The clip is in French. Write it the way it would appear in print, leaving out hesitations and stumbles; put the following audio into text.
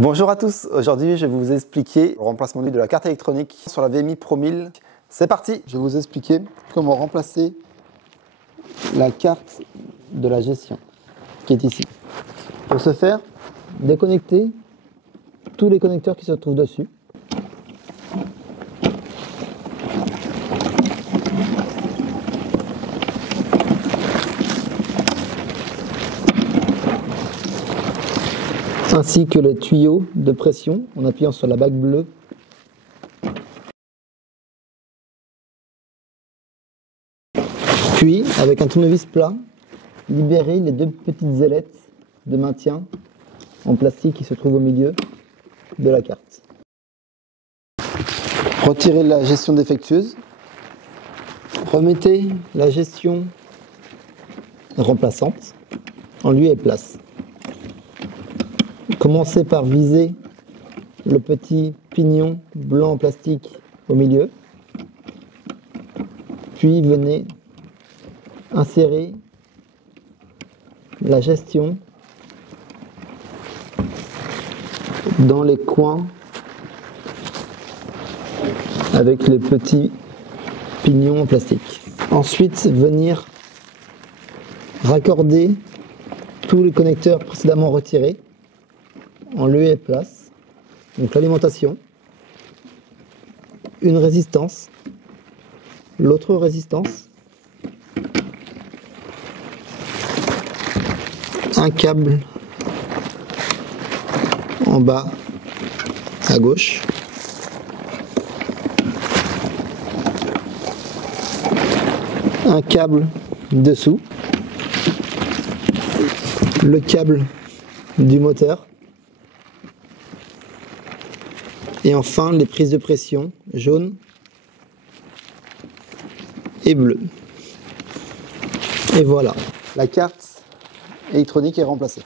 Bonjour à tous, aujourd'hui je vais vous expliquer le remplacement de la carte électronique sur la VMI Pro 1000. C'est parti. Je vais vous expliquer comment remplacer la carte de la gestion qui est ici. Pour ce faire, déconnectez tous les connecteurs qui se trouvent dessus. Ainsi que les tuyaux de pression en appuyant sur la bague bleue. Puis, avec un tournevis plat, libérez les deux petites ailettes de maintien en plastique qui se trouvent au milieu de la carte. Retirez la gestion défectueuse. Remettez la gestion remplaçante en lieu et place. Commencez par viser le petit pignon blanc en plastique au milieu, puis venez insérer la gestion dans les coins avec les petits pignons en plastique. Ensuite, venir raccorder tous les connecteurs précédemment retirés en lieu et place. Donc l'alimentation, une résistance, l'autre résistance, un câble en bas à gauche, un câble dessous, le câble du moteur, et enfin les prises de pression jaune et bleu. Et voilà, la carte électronique est remplacée.